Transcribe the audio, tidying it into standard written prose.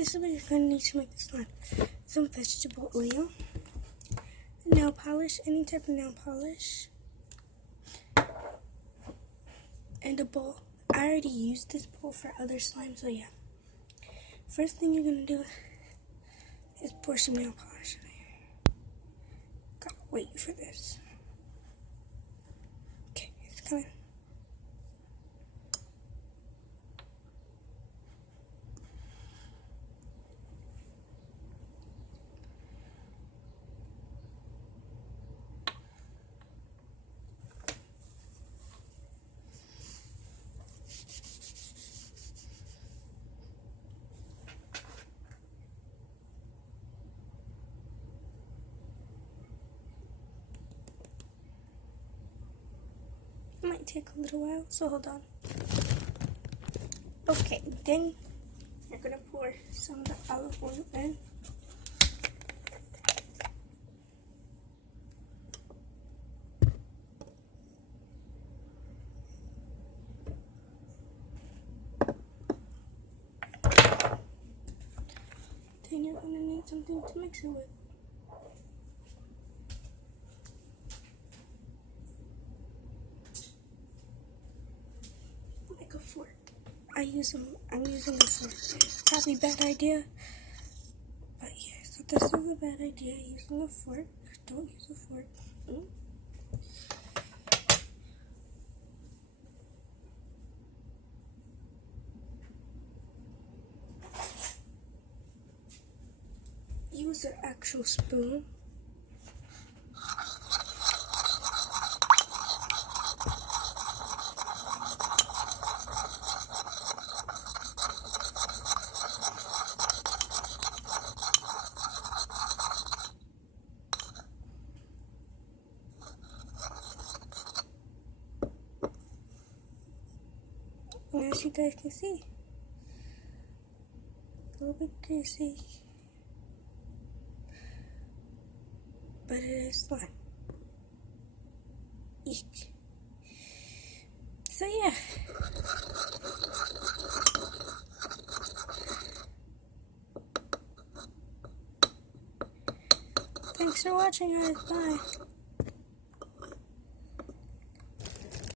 this is what you're going to need to make this slime. Some vegetable oil, nail polish, any type of nail polish, and a bowl. I already used this bowl for other slime, so yeah. First thing you're going to do is pour some nail polish in there. Gotta wait for this. Okay, it's coming. It might take a little while, so hold on. Okay, then you're gonna pour some of the olive oil in. Then you're gonna need something to mix it with. Like a fork. I'm using a fork. Probably a bad idea. But yeah, so this is a bad idea, using a fork. Don't use a fork. Use an actual spoon. And as you guys can see, a little bit greasy, but it is slime. Eek. So yeah. Thanks for watching, guys. Bye.